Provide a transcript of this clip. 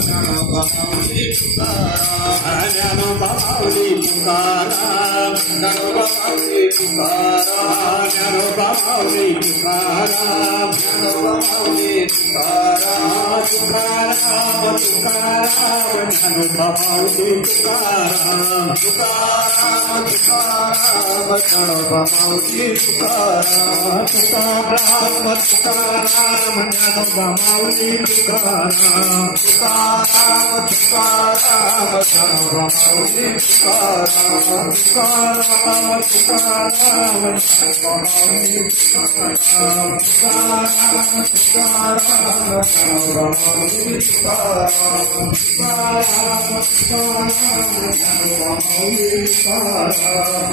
ज्ञानोबामाऊली Tukaram ज्ञानोबामाऊली Tukaram ज्ञानोबामाऊली Tukaram ज्ञानोबामाऊली Tukaram ज्ञानोबामाऊली Tukaram Tukaram Tukaram ज्ञानोबामाऊली Tukaram Tukaram Tukaram ज्ञानोबामाऊली Tukaram Tukaram Tukaram ज्ञानोबामाऊली Tukaram Tukaram Tukaram ज्ञानोबामाऊली Tukaram Tukaram Tukaram ज्ञानोबामाऊली Tukaram Tukaram Tukaram ज्ञानोबामाऊली Tukaram Tukaram Tukaram ज्ञानोबामाऊली Tukaram